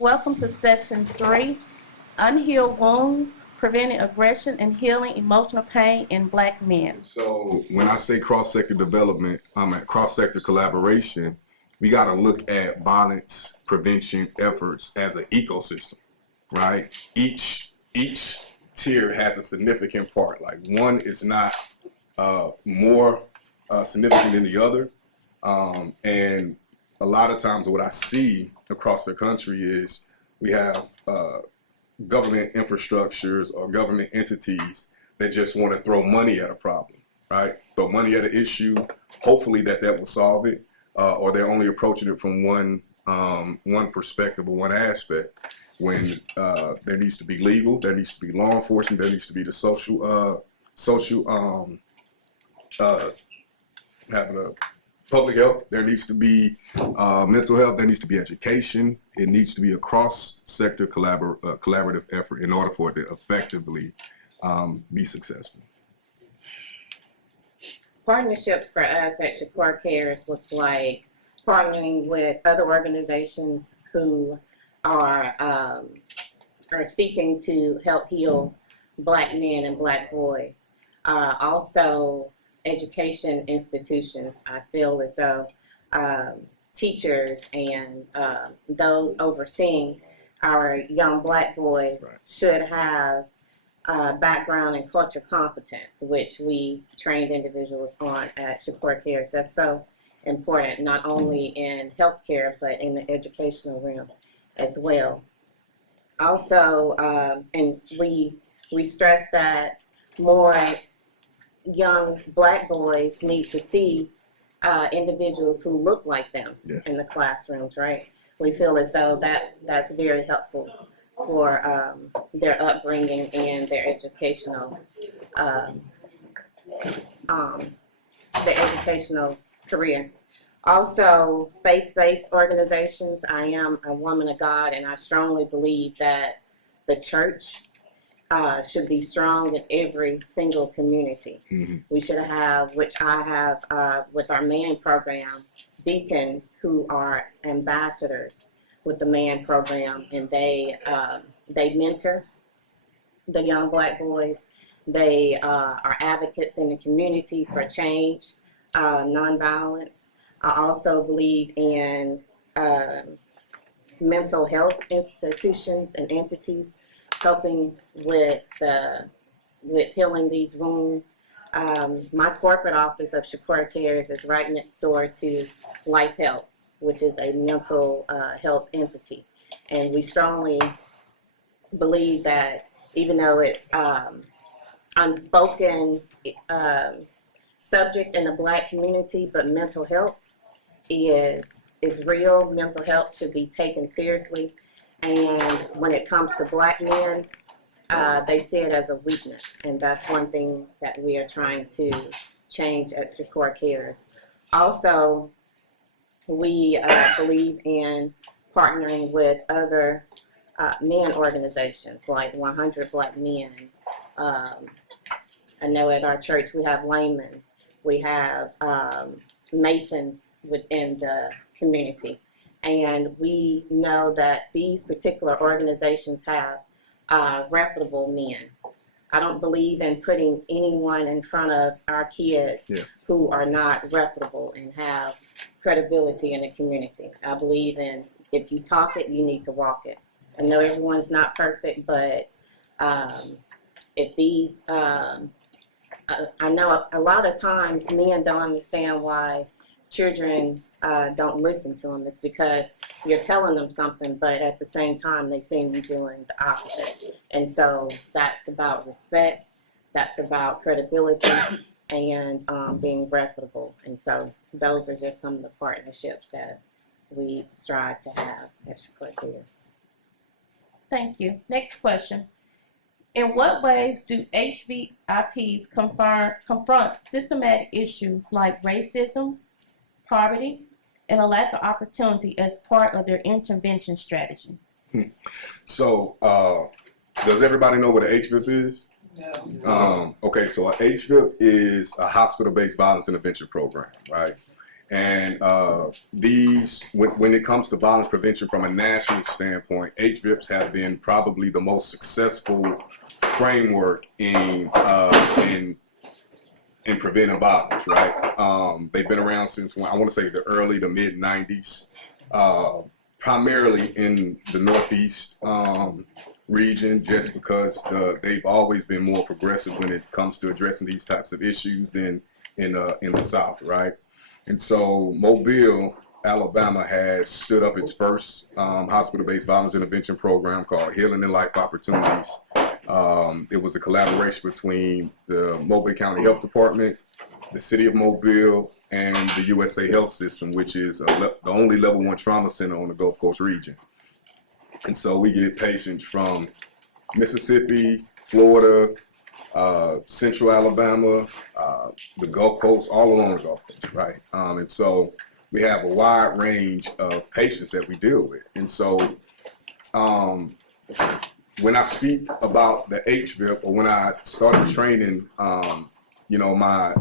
Welcome to Session 3, Unhealed Wounds, Preventing Aggression and Healing Emotional Pain in Black Men. So when I say cross-sector development, at cross-sector collaboration, we got to look at violence prevention efforts as an ecosystem, right? Each tier has a significant part. Like one is not more significant than the other. And a lot of times what I see across the country is we have government infrastructures or government entities that just want to throw money at a problem, right? Throw money at an issue, hopefully that will solve it, or they're only approaching it from one perspective or one aspect, when there needs to be legal, there needs to be law enforcement, there needs to be the having a public health, there needs to be mental health, there needs to be education. It needs to be a cross-sector collaborative effort in order for it to effectively be successful. Partnerships for us at Shakur Cares looks like partnering with other organizations who are seeking to help heal Black men and Black boys. Also, education institutions. I feel as though teachers and those overseeing our young Black boys should have background in culture competence, which we trained individuals on at Shakur Cares. That's so important, not only in healthcare, but in the educational realm as well. Also, and we stress that more young Black boys need to see individuals who look like them in the classrooms, right? We feel as though that's very helpful for their upbringing and their educational career. Also, faith-based organizations. I am a woman of God, and I strongly believe that the church should be strong in every single community. Mm-hmm. We should have, which I have with our MAN program, deacons who are ambassadors with the MAN program, and they mentor the young Black boys. They are advocates in the community for change, nonviolence. I also believe in mental health institutions and entities helping with healing these wounds. My corporate office of Shakur Cares is right next door to Life Health, which is a mental health entity. And we strongly believe that even though it's unspoken subject in the Black community, but mental health is real. Mental health should be taken seriously. And when it comes to Black men, they see it as a weakness. And that's one thing that we are trying to change at Shakur Cares. Also, we believe in partnering with other men organizations like 100 Black Men. I know at our church we have laymen. We have Masons within the community. And we know that these particular organizations have reputable men. I don't believe in putting anyone in front of our kids who are not reputable and have credibility in the community. I believe in, if you talk it, you need to walk it. I know everyone's not perfect, but if these, I know a lot of times men don't understand why children don't listen to them. It's because you're telling them something, but at the same time, they seem to be doing the opposite. And so that's about respect, that's about credibility, and being reputable. And so those are just some of the partnerships that we strive to have at Shakur Cares. Thank you. Next question. In what ways do HVIPs confront systematic issues like racism, poverty, and a lack of opportunity as part of their intervention strategy? So, does everybody know what an HVIP is? No. Okay, so an HVIP is a hospital-based violence intervention program, right? And when it comes to violence prevention from a national standpoint, HVIPs have been probably the most successful framework in preventing violence, right? They've been around since, I want to say, the early to mid 90s, primarily in the Northeast region, just because they've always been more progressive when it comes to addressing these types of issues than in the South, right? And so Mobile, Alabama has stood up its first hospital-based violence intervention program called Healing and Life Opportunities. It was a collaboration between the Mobile County Health Department, the City of Mobile, and the USA Health System, which is the only level 1 trauma center on the Gulf Coast region. And so we get patients from Mississippi, Florida, Central Alabama, the Gulf Coast, all along the Gulf Coast, right? And so we have a wide range of patients that we deal with. And so when I speak about the HVIP, or when I started training, my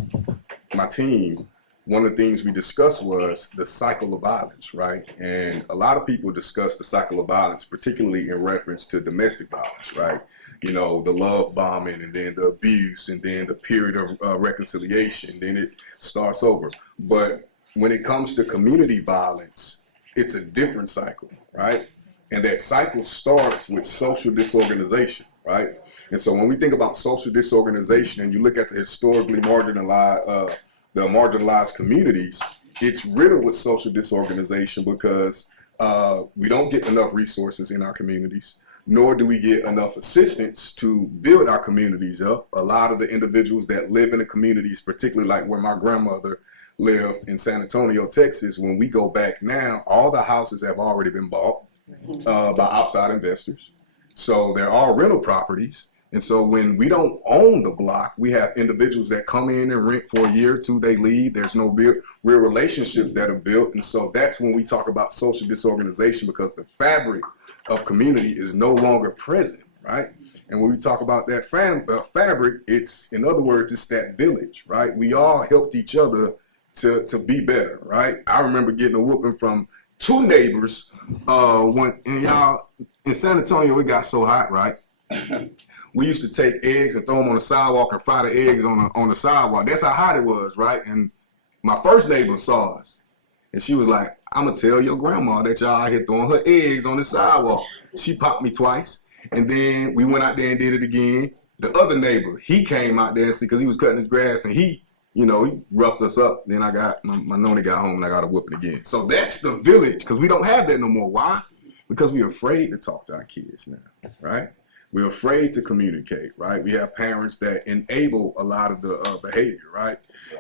team, one of the things we discussed was the cycle of violence, right? And a lot of people discuss the cycle of violence, particularly in reference to domestic violence, right? You know, the love bombing, and then the abuse, and then the period of reconciliation, then it starts over. But when it comes to community violence, it's a different cycle, right? And that cycle starts with social disorganization, right? And so when we think about social disorganization, and you look at the historically marginalized, the marginalized communities, it's riddled with social disorganization because we don't get enough resources in our communities, nor do we get enough assistance to build our communities up. A lot of the individuals that live in the communities, particularly like where my grandmother lived in San Antonio, Texas, when we go back now, all the houses have already been bought by outside investors. So they're all rental properties. And so when we don't own the block, we have individuals that come in and rent for a year or two, they leave. There's no real relationships that are built. And so that's when we talk about social disorganization, because the fabric of community is no longer present, right? And when we talk about that fabric, it's, in other words, it's that village, right? We all helped each other to be better, right? I remember getting a whooping from 2 neighbors in San Antonio, it got so hot, right? We used to take eggs and throw them on the sidewalk and fry the eggs on the sidewalk. That's how hot it was, right? And my first neighbor saw us, and she was like, "I'm gonna tell your grandma that y'all out here throwing her eggs on the sidewalk." She popped me twice, and then we went out there and did it again. The other neighbor, he came out there and see, because he was cutting his grass, and he roughed us up. Then I got my noni got home, and I got a whooping again. So that's the village, because we don't have that no more. Why? Because we're afraid to talk to our kids now, right? We're afraid to communicate, right? We have parents that enable a lot of the behavior, right?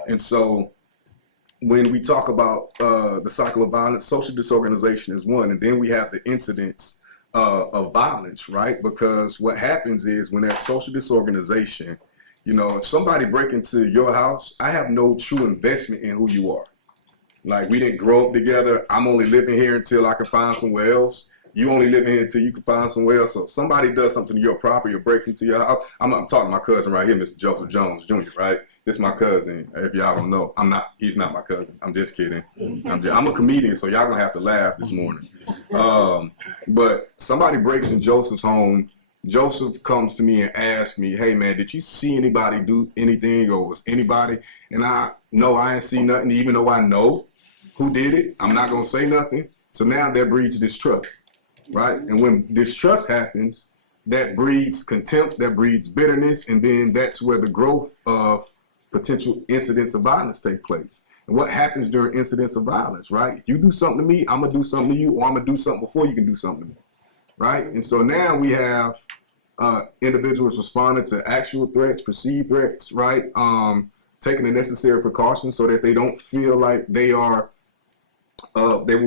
And so when we talk about the cycle of violence, social disorganization is one, and then we have the incidents of violence, right? Because what happens is when there's social disorganization, if somebody break into your house, I have no true investment in who you are. Like, we didn't grow up together. I'm only living here until I can find somewhere else. You only live here until you can find somewhere else. So if somebody does something to your property or breaks into your house, I'm talking to my cousin right here, Mr. Joseph Jones Jr., right? This is my cousin. If y'all don't know, he's not my cousin. I'm just kidding. I'm a comedian, so y'all gonna have to laugh this morning. But somebody breaks in Joseph's home. Joseph comes to me and asks me, "Hey man, did you see anybody do anything, or was anybody?" And I ain't see nothing, even though I know who did it. I'm not gonna say nothing. So now that breeds distrust. Right? And when distrust happens, that breeds contempt, that breeds bitterness, and then that's where the growth of potential incidents of violence take place. And what happens during incidents of violence, right? You do something to me, I'm going to do something to you, or I'm going to do something before you can do something to me, right? And so now we have individuals responding to actual threats, perceived threats, right? Taking the necessary precautions so that they don't feel like they will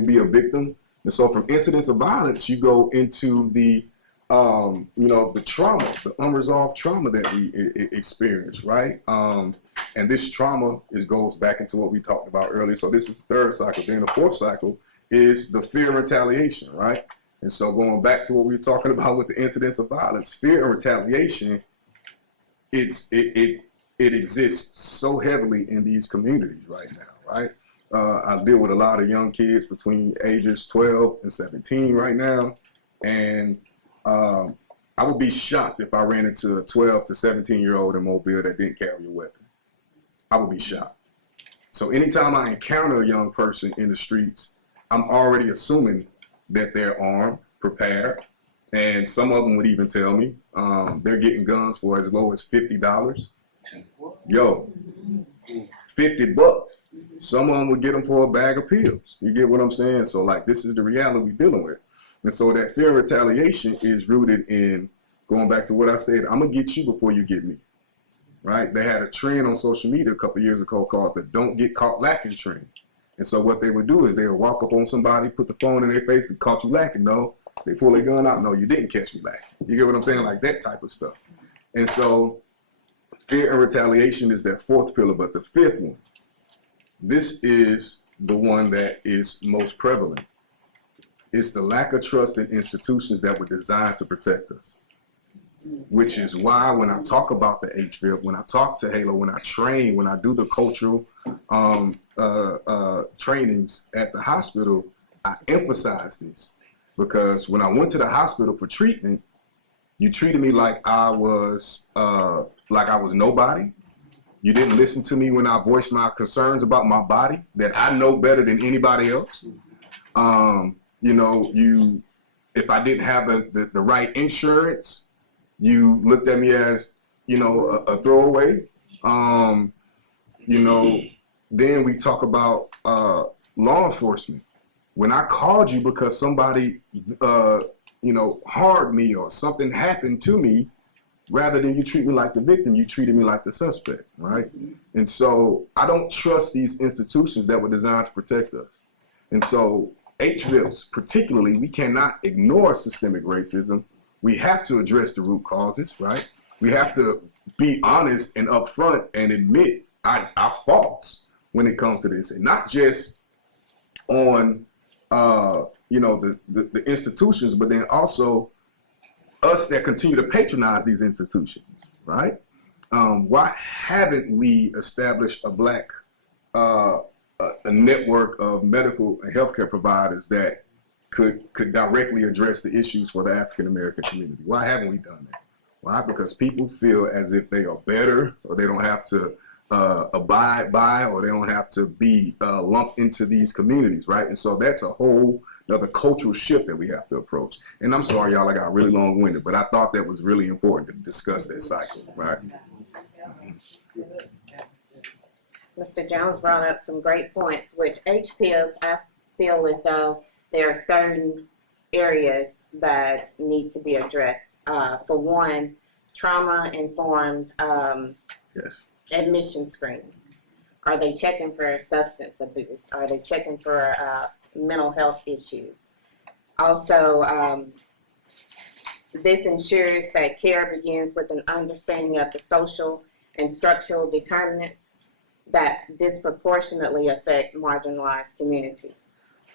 be a victim. And so from incidents of violence, you go into the trauma, the unresolved trauma that we experience, right? And this trauma goes back into what we talked about earlier. So this is the 3rd cycle. Then the 4th cycle is the fear and retaliation, right? And so going back to what we were talking about with the incidents of violence, fear and retaliation, it exists so heavily in these communities right now, right? I deal with a lot of young kids between ages 12 and 17 right now. And I would be shocked if I ran into a 12 to 17-year-old in Mobile that didn't carry a weapon. I would be shocked. So anytime I encounter a young person in the streets, I'm already assuming that they're armed, prepared, and some of them would even tell me they're getting guns for as low as $50. Yo, $50. Some of them would get them for a bag of pills. You get what I'm saying? So like, this is the reality we're dealing with. And so that fear of retaliation is rooted in, going back to what I said, I'm gonna get you before you get me, right? They had a trend on social media a couple years ago called the "Don't Get Caught Lacking" trend. And so what they would do is they would walk up on somebody, put the phone in their face, and caught you lacking. No, they pull their gun out. No, you didn't catch me lacking. You get what I'm saying? Like that type of stuff. And so fear and retaliation is that fourth pillar, but the fifth one, this is the one that is most prevalent. It's the lack of trust in institutions that were designed to protect us. Which is why when I talk about the HVIP, when I talk to Halo, when I train, when I do the cultural trainings at the hospital, I emphasize this. Because when I went to the hospital for treatment, you treated me like I was nobody. You didn't listen to me when I voiced my concerns about my body, that I know better than anybody else. You know, if I didn't have the right insurance, you looked at me as, you know, a throwaway. You know, then we talk about law enforcement. When I called you because somebody, you know, harmed me or something happened to me, rather than you treat me like the victim, you treated me like the suspect, right? And so I don't trust these institutions that were designed to protect us. And so HVIPs, particularly, we cannot ignore systemic racism. We have to address the root causes, right? We have to be honest and upfront and admit our faults when it comes to this, and not just on, you know, the institutions, but then also us that continue to patronize these institutions, right? Why haven't we established a black a network of medical and healthcare providers that could directly address the issues for the African American community? Why haven't we done that? Why? Because people feel as if they are better, or they don't have to abide by, or they don't have to be lumped into these communities, right? And so that's a whole another cultural shift that we have to approach. And I'm sorry, y'all, I got really long-winded, but I thought that was really important to discuss that cycle, right? Mr. Jones brought up some great points, which HPIPs, I feel as though there are certain areas that need to be addressed. For one, trauma-informed admission screenings. Are they checking for substance abuse? Are they checking for mental health issues? Also, this ensures that care begins with an understanding of the social and structural determinants that disproportionately affect marginalized communities.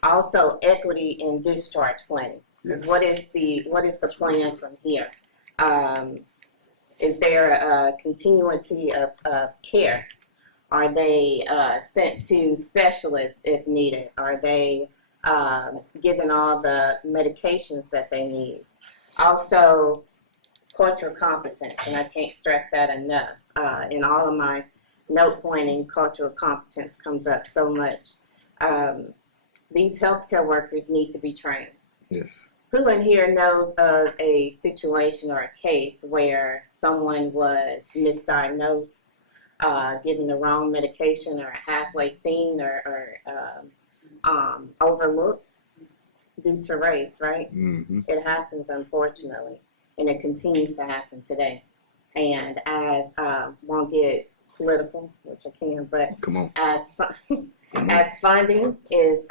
Also, equity in discharge planning. Yes. What is the plan from here? Is there a continuity of care? Are they sent to specialists if needed? Are they given all the medications that they need? Also, cultural competence, and I can't stress that enough. In all of my note pointing, cultural competence comes up so much. These healthcare workers need to be trained. Yes. Who in here knows of a situation or a case where someone was misdiagnosed, given the wrong medication, or halfway seen, or overlooked due to race, right? Mm-hmm. It happens, unfortunately, and it continues to happen today. And as, won't get political, which I can, but Come on. as funding is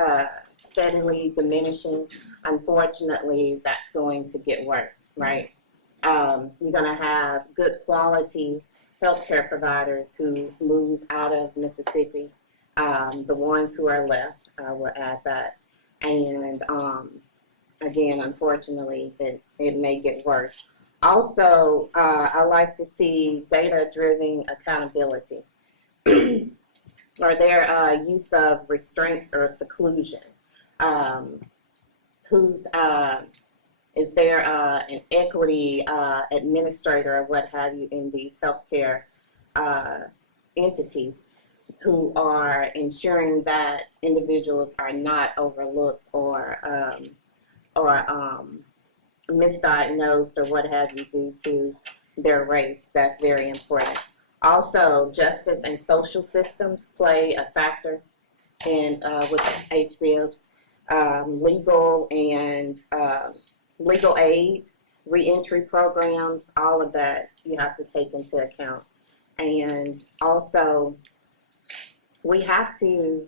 steadily diminishing, unfortunately, that's going to get worse, right? You're going to have good quality healthcare providers who move out of Mississippi. The ones who are left will add that. And again, unfortunately, it may get worse. Also, I like to see data-driven accountability. or their use of restraints or seclusion. Is there an equity administrator or what have you in these healthcare entities who are ensuring that individuals are not overlooked or misdiagnosed or what have you due to their race? That's very important. Also, justice and social systems play a factor in with HBIPs. Legal and legal aid, reentry programs, all of that you have to take into account. And also, we have to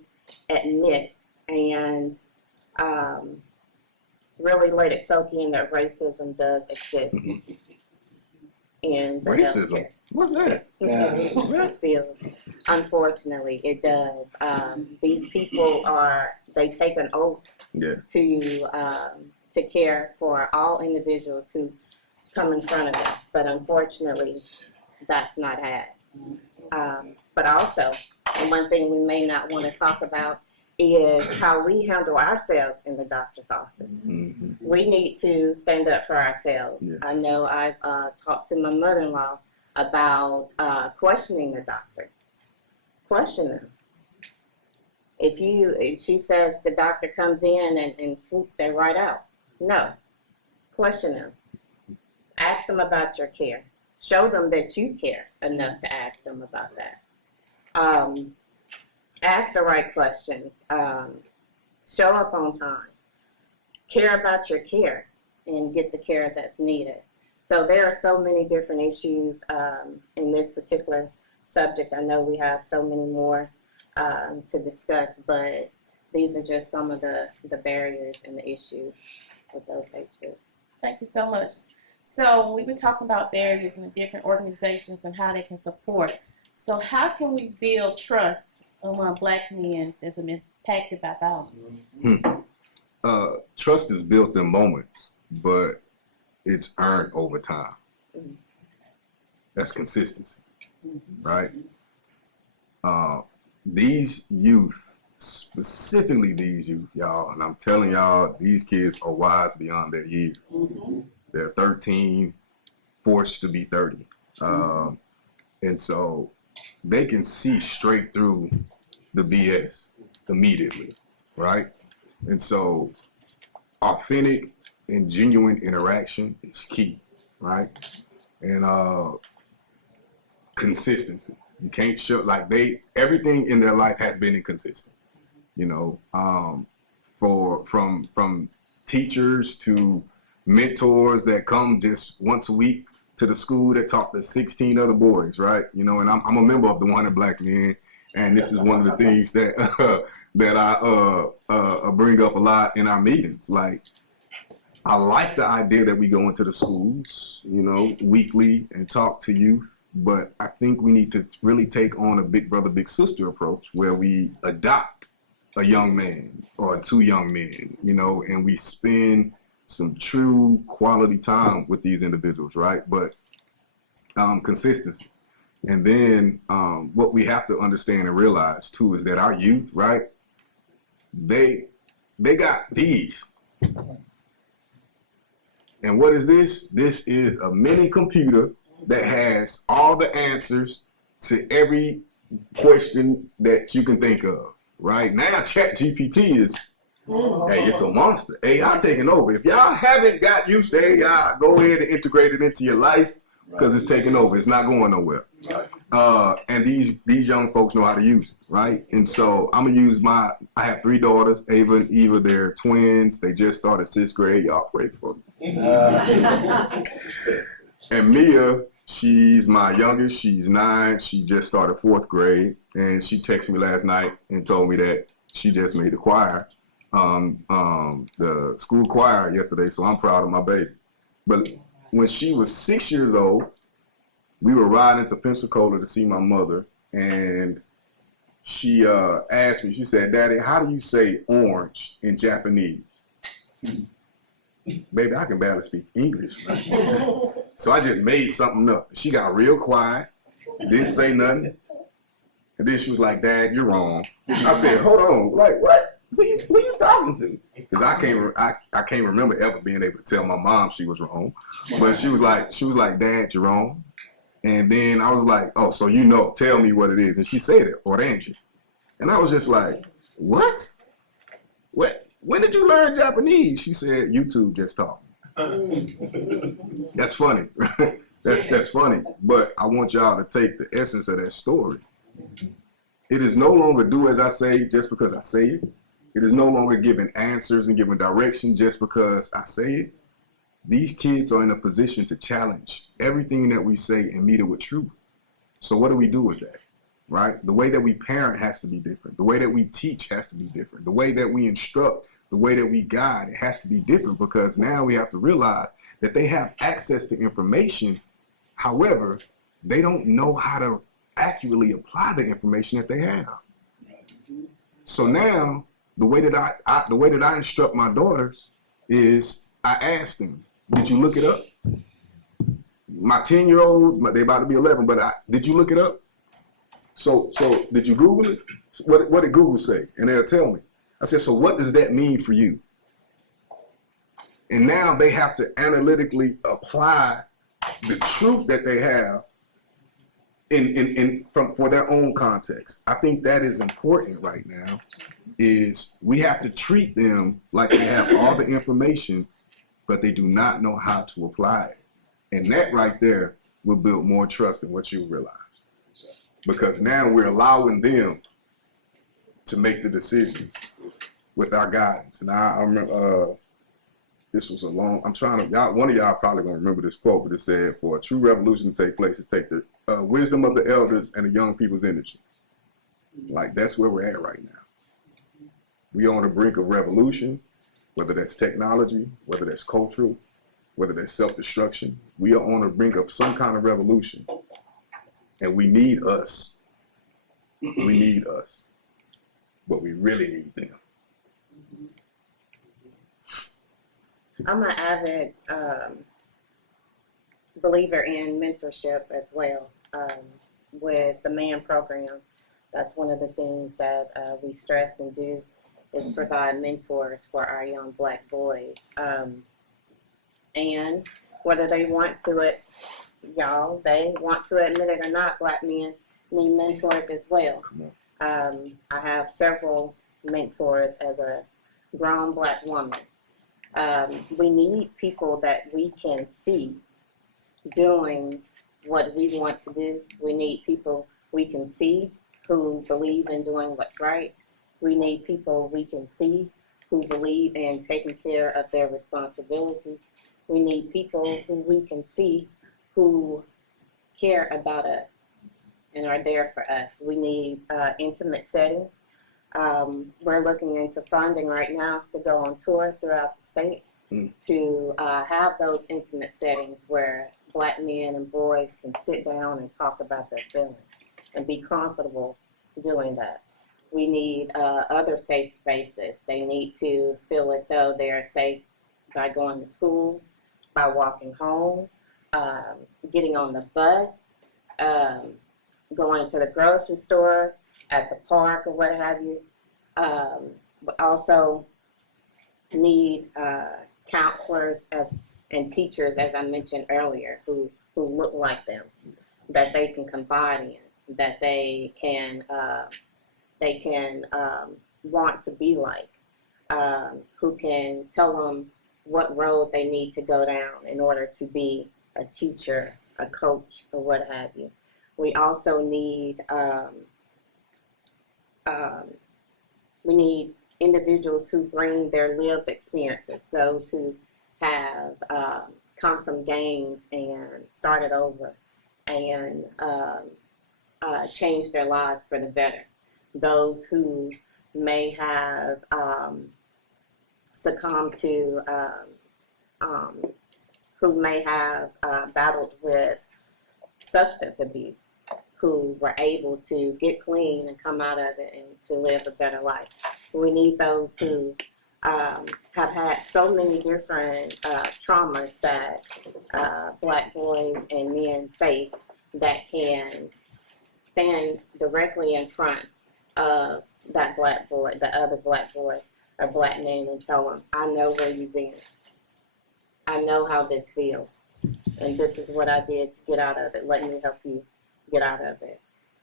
admit and really let it soak in that racism does exist. In the Racism? healthcare. What's that? It feels. Unfortunately, it does. These people they take an oath Yeah. to care for all individuals who come in front of them, but unfortunately, that's not had. But also, and one thing we may not want to talk about is how we handle ourselves in the doctor's office. Mm-hmm. We need to stand up for ourselves. Yes. I know I've talked to my mother-in-law about questioning the doctor. Question them. If she says the doctor comes in and swoop them right out, no. Question them. Ask them about your care. Show them that you care enough to ask them about that. Ask the right questions. Show up on time. Care about your care and get the care that's needed. So there are so many different issues in this particular subject. I know we have so many more to discuss, but these are just some of the barriers and the issues with those HBIPs. Thank you so much. So we were talking about barriers in the different organizations and how they can support. So how can we build trust among Black men that's been impacted by violence? Trust is built in moments, but it's earned over time. That's consistency, right? These youth, specifically these youth, y'all, and I'm telling y'all, these kids are wise beyond their years. They're 13, forced to be 30. And so they can see straight through the BS immediately, right? And so authentic and genuine interaction is key, right? And consistency. You can't show, like, everything in their life has been inconsistent, you know, from teachers to mentors that come just once a week to the school that talk to 16 other boys, right? You know, and I'm a member of the 100 Black Men, and this is one of the things that that I bring up a lot in our meetings. Like, I like the idea that we go into the schools, you know, weekly and talk to youth, but I think we need to really take on a big brother, big sister approach where we adopt a young man or two young men, you know, and we spend some true quality time with these individuals, right? But consistency. And then what we have to understand and realize too is that our youth, right, they got these. And what is this? This is a mini computer that has all the answers to every question that you can think of, right? Now ChatGPT is, hey, it's a monster. AI taking over. If y'all haven't got used to AI, go ahead and integrate it into your life because it's taking over. It's not going nowhere. And these young folks know how to use it, right? And so I'm gonna use I have 3 daughters, Ava and Eva. They're twins. They just started 6th grade. Y'all pray for me. And Mia, she's my youngest. She's 9. She just started 4th grade, and she texted me last night and told me that she just made the choir, the school choir yesterday. So I'm proud of my baby. But when she was 6 years old, we were riding to Pensacola to see my mother, and she asked me, she said, "Daddy, how do you say orange in Japanese?" Baby, I can barely speak English, right? So I just made something up. She got real quiet, didn't say nothing. And then she was like, Dad, you're wrong. I said, hold on, like what? Who you talking to? Because I can't remember ever being able to tell my mom she was wrong. But she was like, Dad, you're wrong. And then I was like, oh, so you know, tell me what it is. And she said it, Orange. And I was just like, what? What? When did you learn Japanese? She said, YouTube just taught me. That's funny. That's funny. But I want y'all to take the essence of that story. It is no longer do as I say just because I say it. It is no longer giving answers and giving direction just because I say it. These kids are in a position to challenge everything that we say and meet it with truth. So what do we do with that, right? The way that we parent has to be different. The way that we teach has to be different. The way that we instruct, the way that we guide, it has to be different because now we have to realize that they have access to information. However, they don't know how to accurately apply the information that they have. So now the way that I instruct my daughters is I ask them, did you look it up? My 10-year-olds, they about to be 11, but did you look it up? So did you Google it? What did Google say? And they'll tell me. I said, so what does that mean for you? And now they have to analytically apply the truth that they have for their own context. I think that is important right now, is we have to treat them like they have all the information, but they do not know how to apply it. And that right there will build more trust than what you realize. Because now we're allowing them to make the decisions with our guidance. And I remember, this was one of y'all probably gonna remember this quote, but it said, for a true revolution to take place, it take the wisdom of the elders and the young people's energies. Like, that's where we're at right now. We are on the brink of revolution, whether that's technology, whether that's cultural, whether that's self-destruction. We are on the brink of some kind of revolution. And we need us. We need us. But we really need them. I'm an avid believer in mentorship as well. With the MAN program, that's one of the things that we stress and do is provide mentors for our young Black boys. And whether they want to it, they want to admit it or not, Black men need mentors as well. I have several mentors as a grown Black woman. We need people that we can see doing what we want to do. We need people we can see who believe in doing what's right. We need people we can see who believe in taking care of their responsibilities. We need people who we can see who care about us and are there for us. We need intimate settings. We're looking into funding right now to go on tour throughout the state to have those intimate settings where Black men and boys can sit down and talk about their feelings and be comfortable doing that. We need other safe spaces. They need to feel as though they're safe by going to school, by walking home, getting on the bus, going to the grocery store, at the park, or what have you. But also need counselors and teachers, as I mentioned earlier, who look like them, that they can confide in, that they can want to be like, who can tell them what road they need to go down in order to be a teacher, a coach, or what have you. We also need individuals who bring their lived experiences, those who have come from gangs and started over and changed their lives for the better. Those who may have succumbed to, who may have battled with substance abuse, who were able to get clean and come out of it and to live a better life. We need those who have had so many different traumas that Black boys and men face that can stand directly in front of that black boy, the other black boy or black man, and tell him, I know where you've been. I know how this feels. And this is what I did to get out of it. Let me help you get out of it.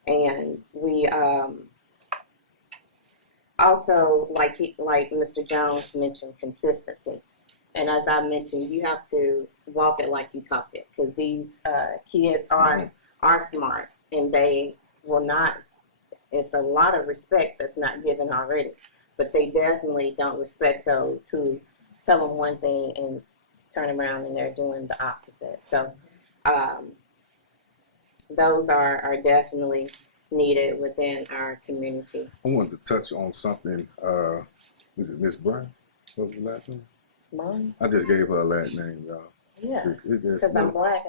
And we also, like Mr. Jones mentioned, consistency. And as I mentioned, you have to walk it like you talk it, because these kids are smart, and they will not. It's a lot of respect that's not given already, but they definitely don't respect those who tell them one thing and turn around and they're doing the opposite. So those are definitely needed within our community. I wanted to touch on something. Is it Miss Brown? What was the last name? Mine? I just gave her a last name, y'all. Yeah, It just- because I'm black.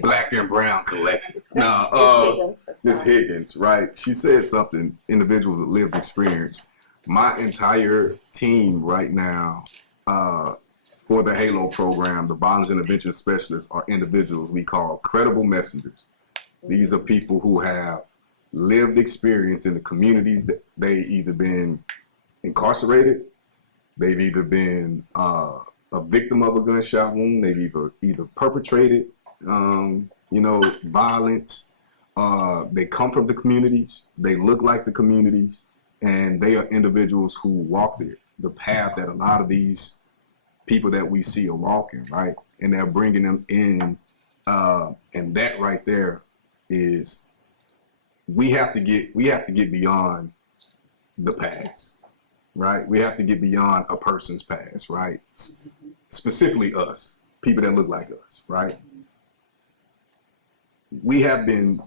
Black and brown collective. It's Miss Higgins, right? She said something, individuals with lived experience. My entire team right now for the HALO program, the Violence Intervention Specialists, are individuals we call credible messengers. These are people who have lived experience in the communities that they either been incarcerated, they've either been a victim of a gunshot wound, they've either perpetrated, violence. They come from the communities, they look like the communities, and they are individuals who walk the path that a lot of these people that we see are walking, right? And they're bringing them in, and that right there is we have to get beyond the past, right? We have to get beyond a person's past, right? Specifically us, people that look like us, right? We have been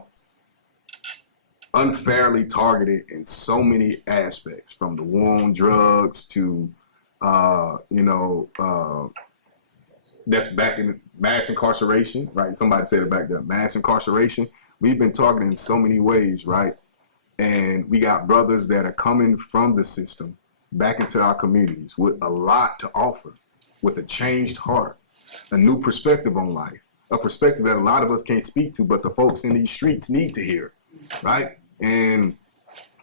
unfairly targeted in so many aspects, from the war on drugs to, that's back in mass incarceration, right? Somebody said it back there, mass incarceration. We've been targeted in so many ways, right? And we got brothers that are coming from the system back into our communities with a lot to offer, with a changed heart, a new perspective on life, a perspective that a lot of us can't speak to, but the folks in these streets need to hear, right? And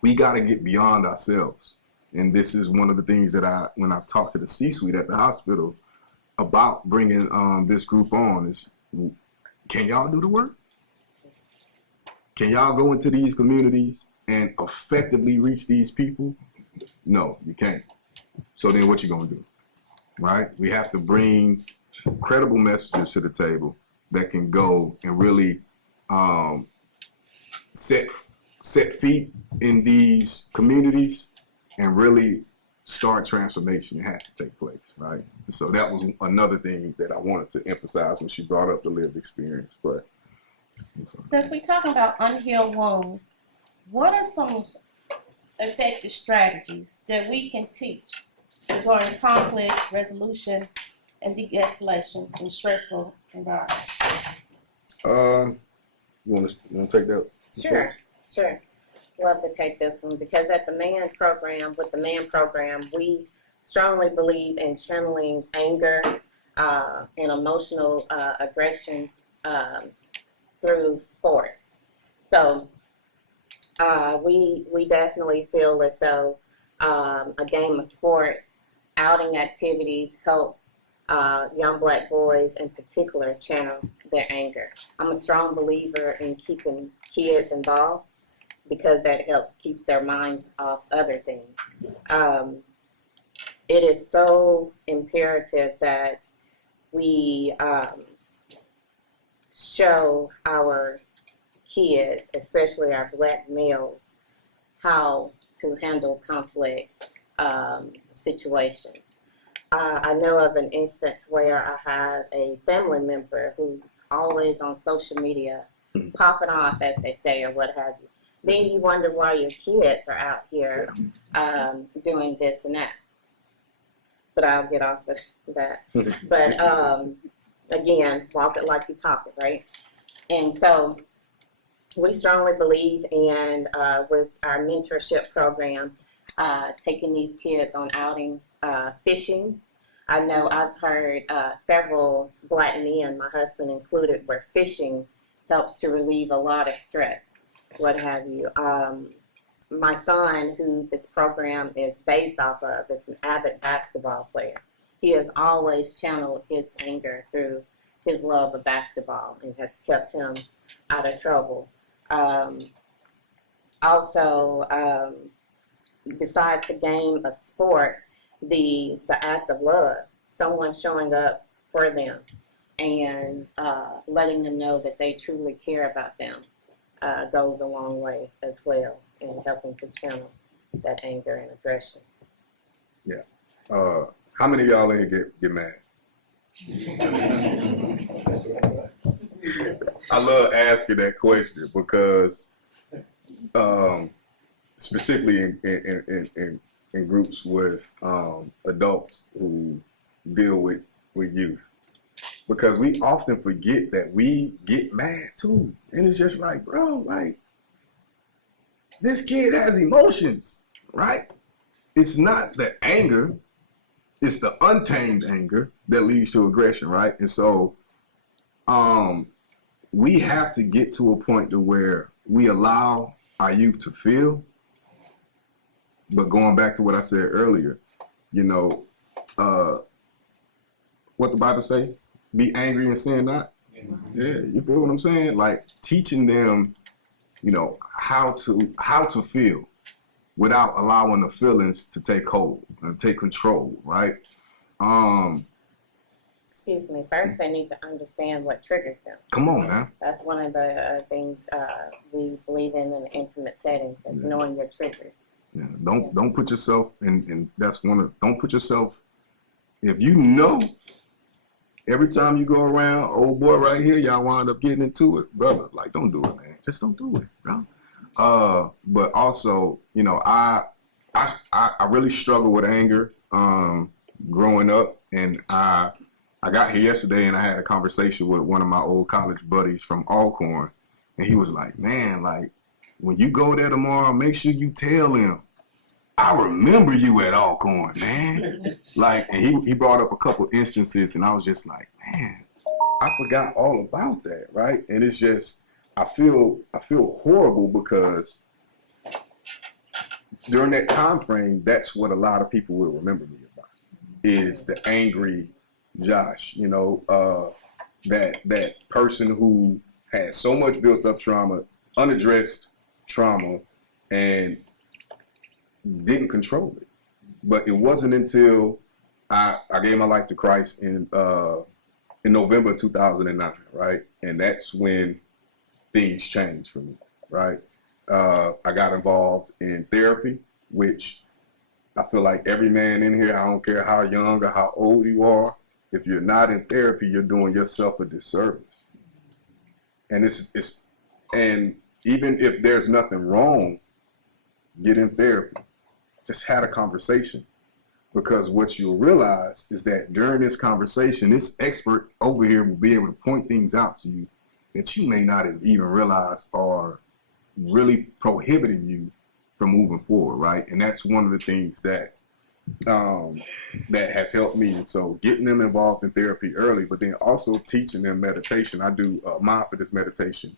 we got to get beyond ourselves. And this is one of the things that when I talk to the C-suite at the hospital about bringing this group on, is, can y'all do the work? Can y'all go into these communities and effectively reach these people? No, you can't. So then what you gonna do, right? We have to bring credible messages to the table that can go and really set feet in these communities and really start transformation. It has to take place, right? So that was another thing that I wanted to emphasize when she brought up the lived experience. But since we're talking about unhealed wounds, what are some effective strategies that we can teach regarding conflict resolution and de-escalation in stressful environments? You want to take that? Sure. Love to take this one, because with the MAN program, we strongly believe in channeling anger and emotional aggression through sports. So we definitely feel as though a game of sports, outing activities help young black boys in particular channel their anger. I'm a strong believer in keeping kids involved, because that helps keep their minds off other things. It is so imperative that we show our kids, especially our black males, how to handle conflict situations. I know of an instance where I have a family member who's always on social media, popping off, as they say, or what have you. Then you wonder why your kids are out here doing this and that. But I'll get off of that. But again, walk it like you talk it, right? And so we strongly believe in, with our mentorship program, taking these kids on outings, fishing. I know I've heard several black men, my husband included, where fishing helps to relieve a lot of stress, what have you. My son, who this program is based off of, is an avid basketball player. He has always channeled his anger through his love of basketball and has kept him out of trouble. Also, besides the game of sport, the act of love, someone showing up for them and letting them know that they truly care about them goes a long way as well in helping to channel that anger and aggression. Yeah. How many of y'all in here get mad? I love asking that question because specifically in groups with adults who deal with youth, because we often forget that we get mad too, and it's just like, bro, like, this kid has emotions, right? It's not the anger, it's the untamed anger that leads to aggression, right? And so we have to get to a point to where we allow our youth to feel. But going back to what I said earlier, you know, what the Bible say? Be angry and sin not. Yeah, you feel what I'm saying? Like teaching them, you know, how to feel without allowing the feelings to take hold and take control, right? Excuse me. First, they need to understand what triggers them. Come on, man. That's one of the things we believe in intimate settings, is knowing your triggers. Yeah, don't put yourself in that's one of, don't put yourself, if you know every time you go around, old boy right here, y'all wind up getting into it, brother, like, don't do it, man. Just don't do it, bro. But also, you know, I really struggle with anger growing up, and I got here yesterday and I had a conversation with one of my old college buddies from Alcorn, and he was like, man, like, when you go there tomorrow, make sure you tell him, I remember you at Alcorn, man. Like, and he brought up a couple instances, and I was just like, man, I forgot all about that, right? And it's just, I feel horrible because during that time frame, that's what a lot of people will remember me about, is the angry Josh, you know, that person who had so much built up trauma, unaddressed trauma, and didn't control it. But it wasn't until I gave my life to Christ in November 2009, right? And that's when things changed for me, right? I got involved in therapy, which I feel like every man in here, I don't care how young or how old you are, if you're not in therapy, you're doing yourself a disservice. And and even if there's nothing wrong, get in therapy. Just had a conversation. Because what you'll realize is that during this conversation, this expert over here will be able to point things out to you that you may not have even realized are really prohibiting you from moving forward, right? And that's one of the things that that has helped me. And so getting them involved in therapy early, but then also teaching them meditation. I do mindfulness meditation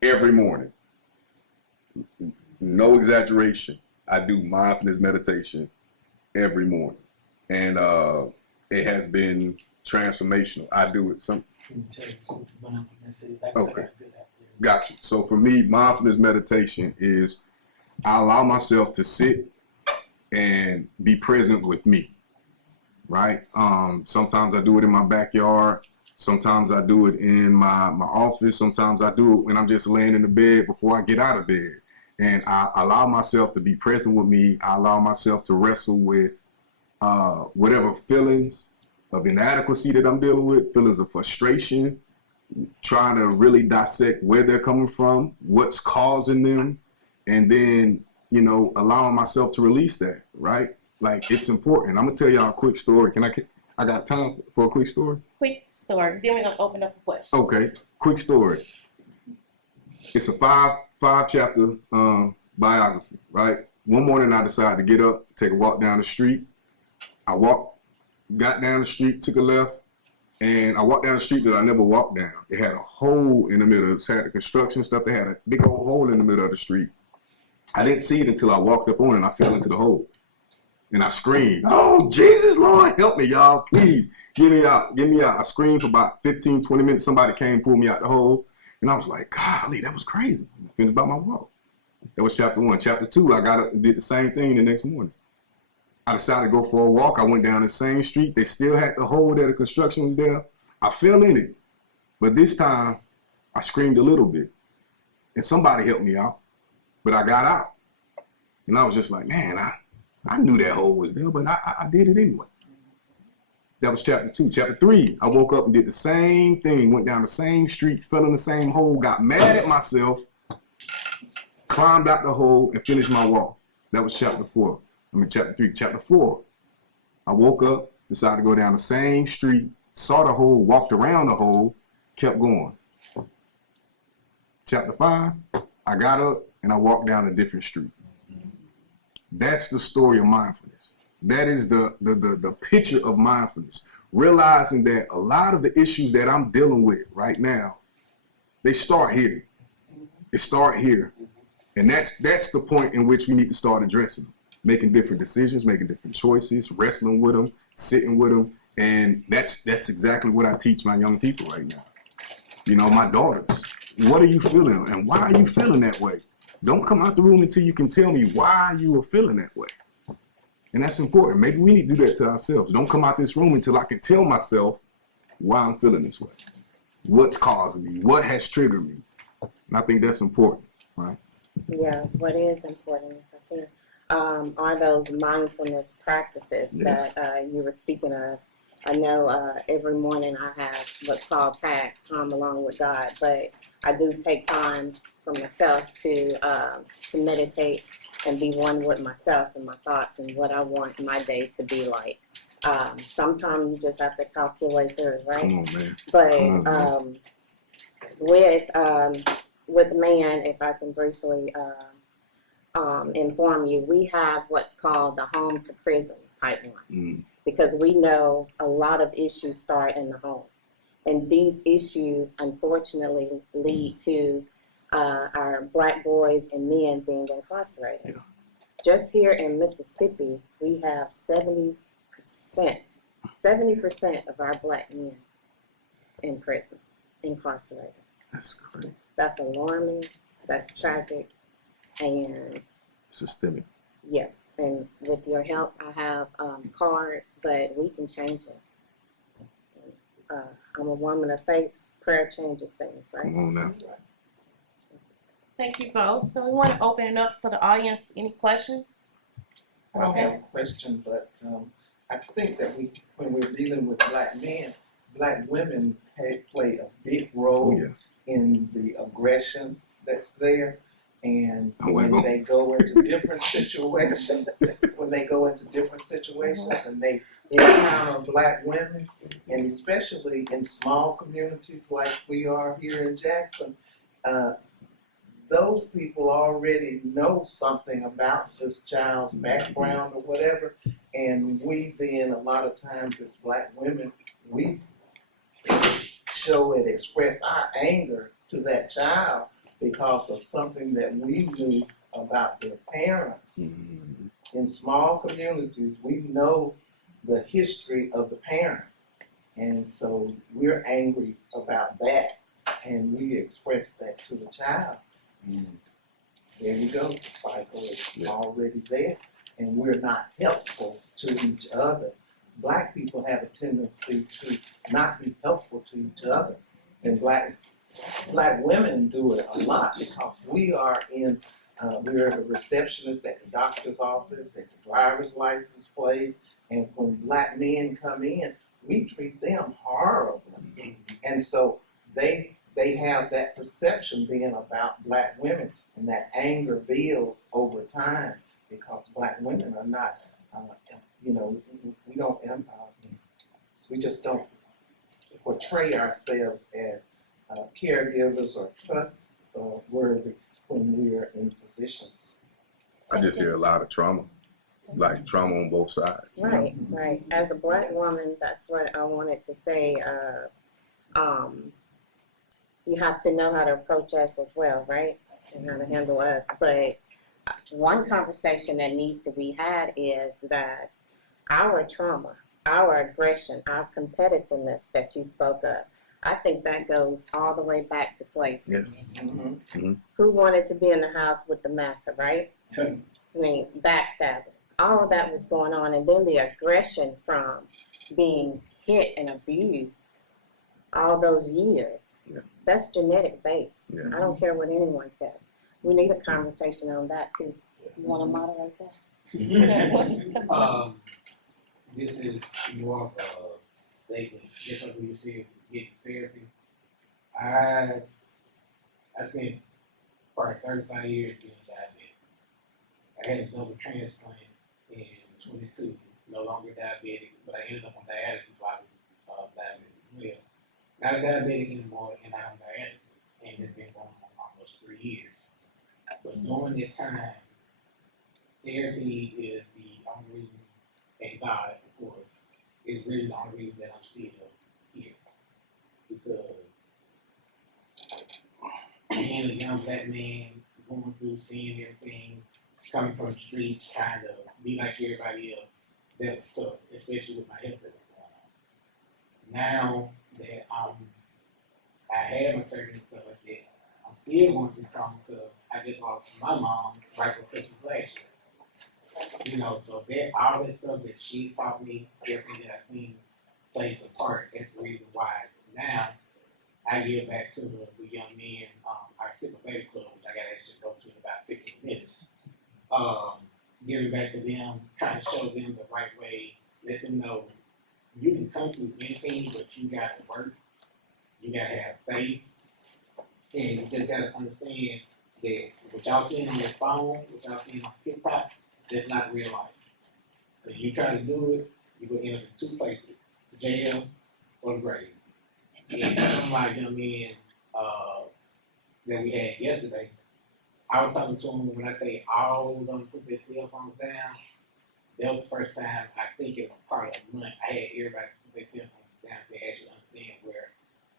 every morning. No exaggeration. I do mindfulness meditation every morning. And it has been transformational. I do it Okay. Gotcha. So for me, mindfulness meditation is I allow myself to sit and be present with me, right? Sometimes I do it in my backyard. Sometimes I do it in my office. Sometimes I do it when I'm just laying in the bed before I get out of bed. And I allow myself to be present with me. I allow myself to wrestle with whatever feelings of inadequacy that I'm dealing with, feelings of frustration, trying to really dissect where they're coming from, what's causing them, and then, you know, allowing myself to release that, right? Like, it's important. I'm gonna tell y'all a quick story. I got time for a quick story? Quick story. Then we're gonna open up for questions. Okay, quick story. It's a five chapter biography, right? One morning I decided to get up, take a walk down the street. I got down the street, took a left, And I walked down the street that I never walked down. It had a hole in the middle. It had the construction stuff. They had a big old hole in the middle of the street. I didn't see it until I walked up on it and I fell into the hole. And I screamed, "Oh, Jesus, Lord, help me, y'all. Please, get me out. Get me out." I screamed for about 15, 20 minutes. Somebody came, pulled me out the hole. And I was like, golly, that was crazy. I finished by my walk. That was chapter 1. Chapter 2, I got up and did the same thing the next morning. I decided to go for a walk. I went down the same street. They still had the hole there. The construction was there. I fell in it. But this time, I screamed a little bit. And somebody helped me out. But I got out. And I was just like, man, I knew that hole was there, but I did it anyway. That was chapter 2. Chapter 3, I woke up and did the same thing. Went down the same street, fell in the same hole, got mad at myself, climbed out the hole, and finished my walk. That was chapter 4. Chapter 3. Chapter 4, I woke up, decided to go down the same street, saw the hole, walked around the hole, kept going. Chapter 5, I got up and I walked down a different street. That's the story of mindfulness. That is the picture of mindfulness. Realizing that a lot of the issues that I'm dealing with right now, they start here. They start here. And that's the point in which we need to start addressing them. Making different decisions, making different choices, wrestling with them, sitting with them. And that's exactly what I teach my young people right now. You know, my daughters, what are you feeling and why are you feeling that way? Don't come out the room until you can tell me why you are feeling that way. And that's important. Maybe we need to do that to ourselves. Don't come out this room until I can tell myself why I'm feeling this way. What's causing me? What has triggered me? And I think that's important, right? Yeah, what is important, I think, are those mindfulness practices Yes. that you were speaking of. I know every morning I have what's called time alone with God, but I do take time for myself to meditate and be one with myself and my thoughts and what I want my day to be like. Sometimes you just have to calculate through, right? Come on, man. But Come on, with man, if I can briefly inform you, we have what's called the home to prison pipeline. Because we know a lot of issues start in the home. And these issues, unfortunately, lead to our black boys and men being incarcerated. Yeah. Just here in Mississippi, we have 70% of our black men in prison, incarcerated. That's great. That's alarming, that's tragic, and Systemic. yes, and with your help, I have cards, but we can change it. I'm a woman of faith. Prayer changes things, right? Come on now. Thank you both. So we want to open it up for the audience. Any questions? I don't have a question, but I think that when we're dealing with black men, black women play a big role in the aggression that's there. And when they go into different situations, and they encounter black women, and especially in small communities like we are here in Jackson, those people already know something about this child's background or whatever, and we then a lot of times as black women, we show and express our anger to that child because of something that we knew about their parents. In small communities, we know the history of the parent, and so we're angry about that, and we express that to the child. And there you go, the cycle is already there, and we're not helpful to each other. Black people have a tendency to not be helpful to each other, and black women do it a lot because we are we're the receptionist at the doctor's office, at the driver's license place, and when black men come in, we treat them horribly. And so they have that perception then about black women, and that anger builds over time because black women are not, we just don't portray ourselves as caregivers or trustworthy when we're in positions. I just hear a lot of trauma. like trauma on both sides. Right, right. As a black woman, that's what I wanted to say. You have to know how to approach us as well, right? And how to handle us. But one conversation that needs to be had is that our trauma, our aggression, our competitiveness that you spoke of, I think that goes all the way back to slavery. Yes. Who wanted to be in the house with the massa, right? I mean, backstabbing. All of that was going on. And then the aggression from being hit and abused all those years. Yeah. That's genetic based. Yeah. I don't care what anyone said. We need a conversation on that too. You want to moderate that? This is more of a statement. Just like when you said getting therapy. I spent probably 35 years being diabetic. I had a double transplant in 22. No longer diabetic, but I ended up on dialysis while I was diabetic as well. Not a diabetic anymore, and I'm on dialysis, and it's been going on almost 3 years. But during that time, therapy is the only reason, and God, of course, is really the only reason that I'm still here. Because being a young black man, going through, seeing everything, coming from the streets, trying to be like everybody else, that was tough, especially with my health that was going on. Now that I have my surgery and stuff like that, I'm still going through trauma because I just lost my mom right before Christmas last year. You know, so that all that stuff that she's taught me, everything that I've seen plays a part. That's the reason why now I give back to the young men, our Civil Baby Club, which I got to actually go to in about 15 minutes. Giving back to them, trying to show them the right way, let them know you can come through anything, but you got to work, you got to have faith, and you just got to understand that what y'all seeing on your phone, what y'all seeing on TikTok, that's not real life. If you try to do it, you're going to end up in two places, jail or the grave. And some of my young men that we had yesterday, I was talking to them when I say all of them put their cell phones down. That was the first time, I think it was probably a month, I had everybody put their cell phones down to actually understand where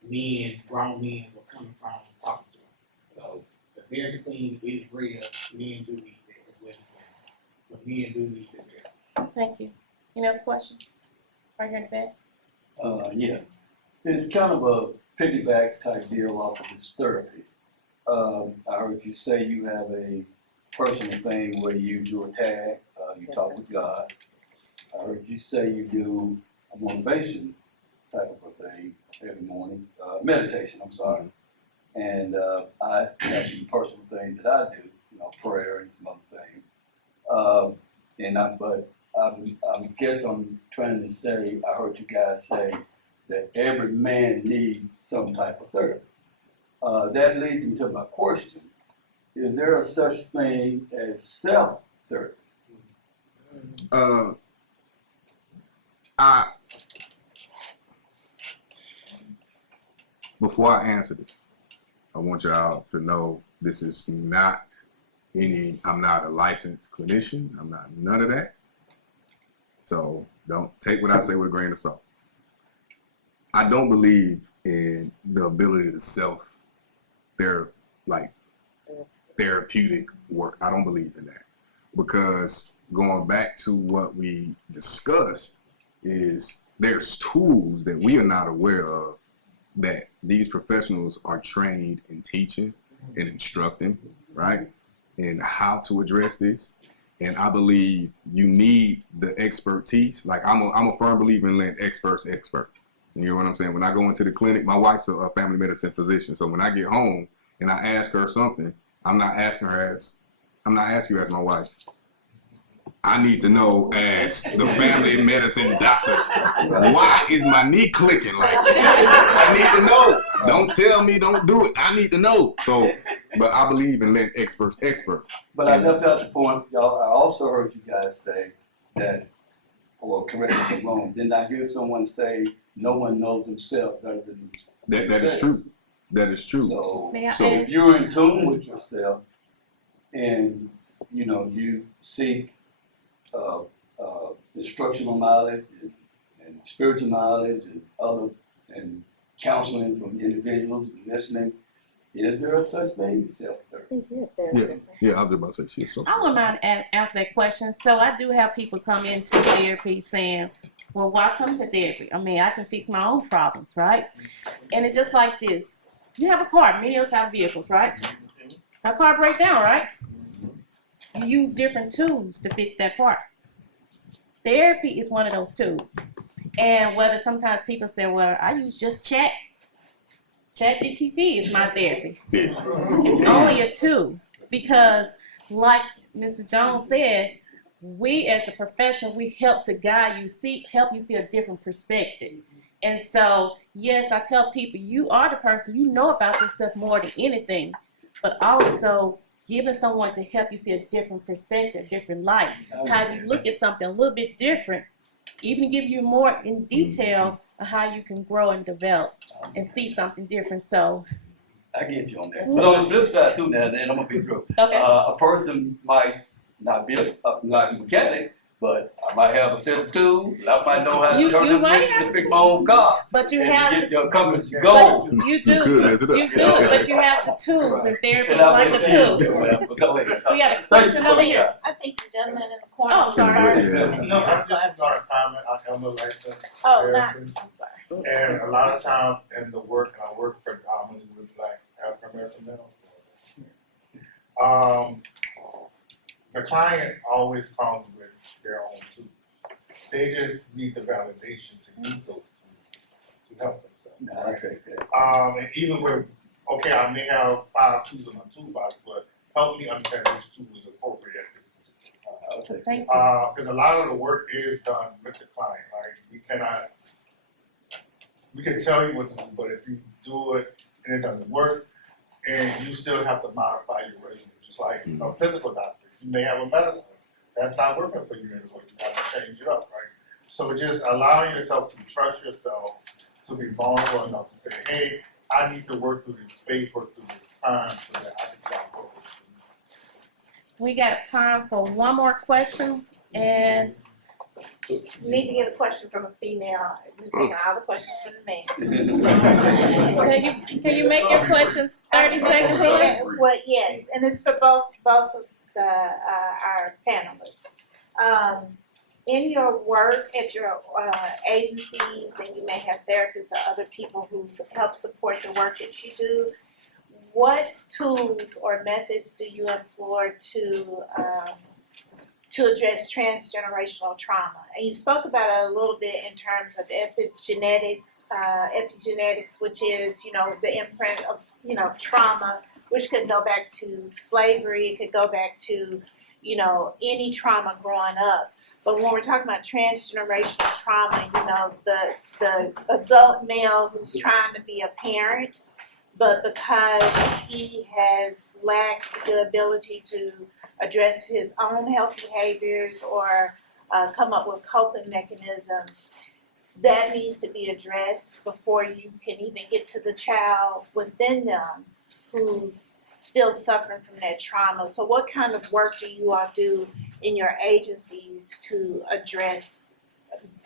men, grown men were coming from talking to them. So, because everything is real, men do need that as well as women. But men do need that. Thank you. Any other questions? Right here in the back. Yeah. It's kind of a piggyback type deal off of this therapy. I heard you say you have a personal thing where you do a tag, you Yes, talk sir. with God. I heard you say you do a motivation type of a thing every morning, meditation, I'm sorry. And I have some personal things that I do, you know, prayer and some other things. But I guess I'm trying to say, I heard you guys say that every man needs some type of therapy. That leads me to my question. Is there a such thing as self-therapy? Before I answer this, I want y'all to know this is not I'm not a licensed clinician. I'm not none of that. So don't take what I say with a grain of salt. I don't believe in the ability to therapeutic work. I don't believe in that. Because going back to what we discussed is there's tools that we are not aware of that these professionals are trained in teaching and instructing, right? And how to address this. And I believe you need the expertise. Like I'm a firm believer in letting experts expert. You know what I'm saying? When I go into the clinic, my wife's a family medicine physician. So when I get home and I ask her something, I'm not asking you as my wife. I need to know as the family medicine doctor, why is my knee clicking like that? I need to know. Don't tell me don't do it. I need to know. So, but I believe in letting experts expert. But I left out the point, y'all. I also heard you guys say that, well, correct me if I'm wrong, didn't I hear someone say no one knows himself better than That is themselves? true. That is true. So, May I So- add? if you're in tune with yourself and, you know, you seek instructional knowledge and spiritual knowledge and other and counseling from individuals and listening. Is there a such thing as self-therapy? Yeah, I was about to say she is so. I wouldn't mind answer that question. So I do have people come into therapy saying, well, why come to therapy? I mean, I can fix my own problems, right? And it's just like this. You have a car. Many of us have vehicles, right? A car break down, right? You use different tools to fix that part. Therapy is one of those tools. And whether sometimes people say, well, I use just ChatGPT is my therapy. It's only a tool because, like Mr. Jones said, we as a profession, we help to guide you, help you see a different perspective. And so, yes, I tell people, you are the person, you know about yourself more than anything, but also giving someone to help you see a different perspective, different light, how you look at something a little bit different, even give you more in detail of how you can grow and develop and see something different. So I get you on that. But on the flip side too, now then I'm gonna be through. okay. A person might not be a licensed mechanic, but I might have a set of tools. I might know how to turn them wrenches to fix my own car. But you and have to get the the compass goal. you do, You could mess it up. you do, but you have the tools, and therapy is And I like bet the you tools. do, man. But go ahead. We got a Thank question you over for here. that. I think the gentleman in the corner. Oh, sorry. Yeah. No, I'm just going to comment. I am a licensed Oh, not, I'm therapist. sorry. And a lot of times in the work, and I work predominantly with Black African American males. The client always comes with their own tools. They just need the validation to use those tools to help themselves. Nah, I take that. And even with, okay, I may have 5 tools in my toolbox, but help me understand which tool is appropriate at this particular time. I'll take that. Thank you. Because a lot of the work is done with the client, right? We can tell you what to do, but if you do it and it doesn't work, and you still have to modify your regimen, just like a physical doctor. You may have a medicine that's not working for you anymore. You have to change it up, right? So just allowing yourself to trust yourself, to be vulnerable enough to say, hey, I need to work through this space, work through this time so that I can get forward. We got time for one more question, and You need to get a question from a female. You're taking all the questions from the man. can you make your question 30 seconds or less? Well, yes, and it's for both of our panelists. In your work at your agencies, and you may have therapists or other people who help support the work that you do, what tools or methods do you employ to address transgenerational trauma? And you spoke about it a little bit in terms of epigenetics, which is, the imprint of, trauma, which could go back to slavery, it could go back to, any trauma growing up. But when we're talking about transgenerational trauma, the adult male who's trying to be a parent, but because he has lacked the ability to address his own health behaviors or come up with coping mechanisms, that needs to be addressed before you can even get to the child within them who's still suffering from that trauma. So what kind of work do you all do in your agencies to address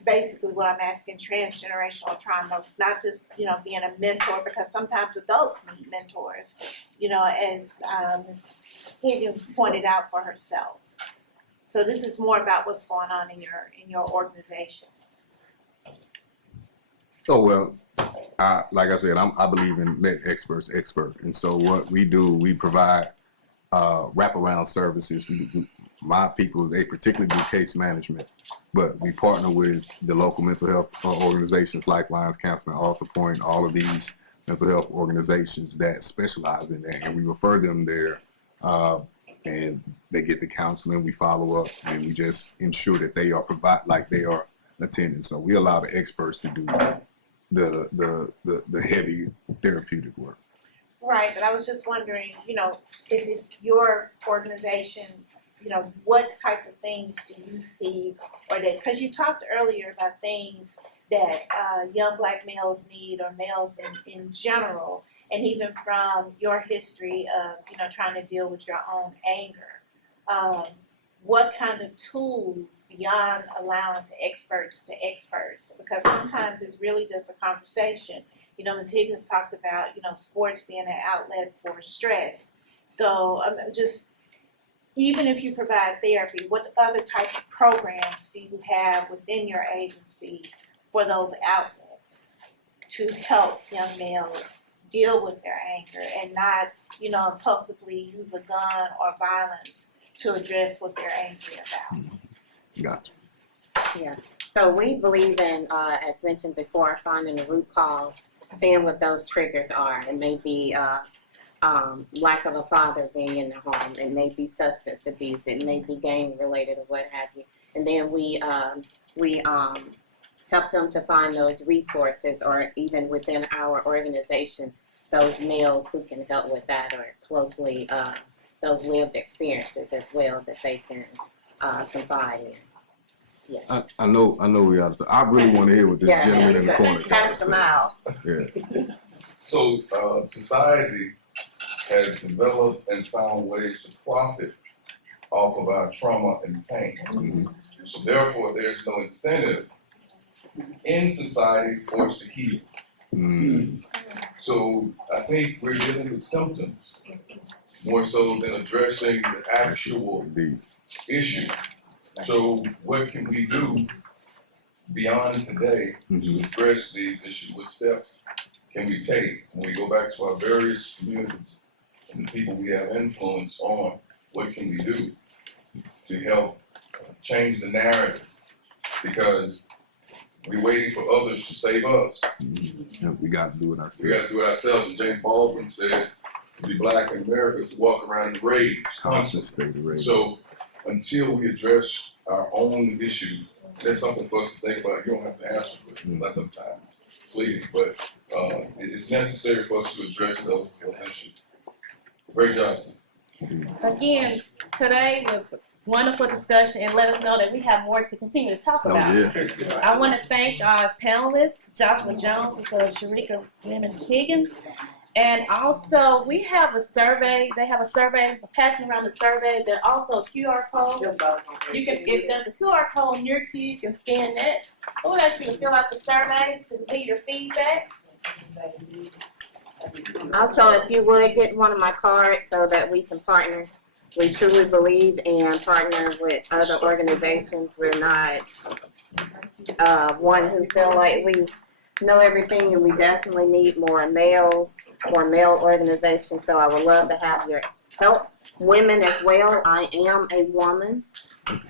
basically what I'm asking, transgenerational trauma, not just, being a mentor, because sometimes adults need mentors, as Ms. Higgins pointed out for herself. So this is more about what's going on in your organizations. Oh, well, like I said, I believe in let experts expert. And so what we do, we provide wraparound services. My people, they particularly do case management, but we partner with the local mental health organizations, Lifelines, Counseling, Alter Point, all of these mental health organizations that specialize in that. And we refer them there and they get the counseling, we follow up, and we just ensure that they are attending. So we allow the experts to do the heavy therapeutic work. Right, but I was just wondering, if it's your organization, what type of things do you see, or that, because you talked earlier about things that young Black males need, or males in general, and even from your history of, trying to deal with your own anger. what kind of tools beyond allowing the experts to experts, because sometimes it's really just a conversation. You know, Ms. Higgins talked about, you know, sports being an outlet for stress. So just, even if you provide therapy, what other type of programs do you have within your agency for those outlets to help young males deal with their anger and not, you know, impulsively use a gun or violence to address what they're angry about? Gotcha. Yeah. So we believe in, as mentioned before, finding the root cause, seeing what those triggers are. It may be lack of a father being in the home. It may be substance abuse. It may be gang related or what have you. And then we help them to find those resources, or even within our organization, those males who can help with that, or closely those lived experiences as well that they can confide in. Yeah. I know we ought to. I really want to hear what this gentleman in the corner got to Pastor say. Miles. Yeah. So society has developed and found ways to profit off of our trauma and pain. Mhm. So therefore, there's no incentive in society for us to heal. Mm. So I think we're dealing with symptoms more so than addressing the actual Indeed. issue. So what can we do beyond today to address these issues? What steps can we take when we go back to our various communities and the people we have influence on? What can we do to help change the narrative? Because we're waiting for others to save us. Yeah, we got to do it We ourselves. got to do it ourselves. As James Baldwin said, to be black in America is to walk around in rage Constant constantly. state of rage. So until we address our own issues, that's something for us to think about. You don't have to answer for it, not no time pleading, but it's necessary for us to address those issues. Great job. Again, today was a wonderful discussion, and let us know that we have more to continue to talk about. yeah. I want to thank our panelists, Joshua Jones and Sharika Higgins. And also, we have a survey. They have a survey, passing around the survey. There's also a QR code. You can, if there's a QR code near to you, you can scan that. We would like you to fill out the survey to leave your feedback. Also, if you would get one of my cards so that we can partner. We truly believe in partner with other organizations. We're not one who feel like we know everything, and we definitely need more males, more male organizations. So I would love to have your help. Women as well. I am a woman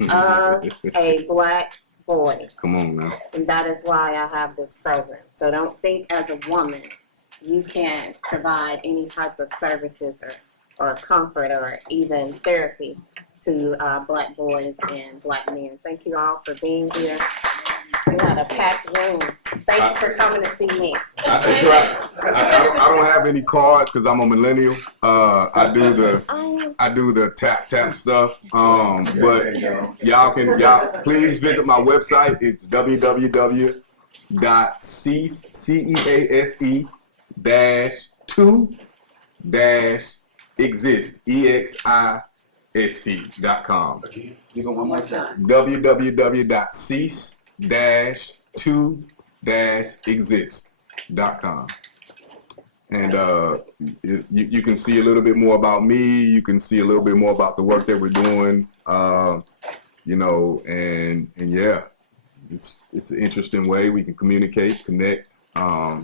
of a black boy, Come on, man. and that is why I have this program. So don't think as a woman you can't provide any type of services or comfort or even therapy to black boys and black men. Thank you all for being here. We had a packed room. Thank you for coming to see me. I don't have any cards because I'm a millennial. I do the tap stuff. But y'all please visit my website. It's www.cease-2-exist.com. Give it one more time. www.cease-2-exist.com. And you can see a little bit more about me. You can see a little bit more about the work that we're doing. You know, and yeah, it's an interesting way we can communicate, connect. I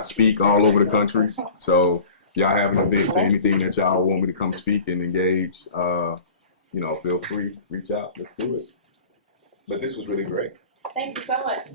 speak all over the country, so y'all have events or anything that y'all want me to come speak and engage, you know, feel free, reach out, let's do it. But this was really great. Thank you so much.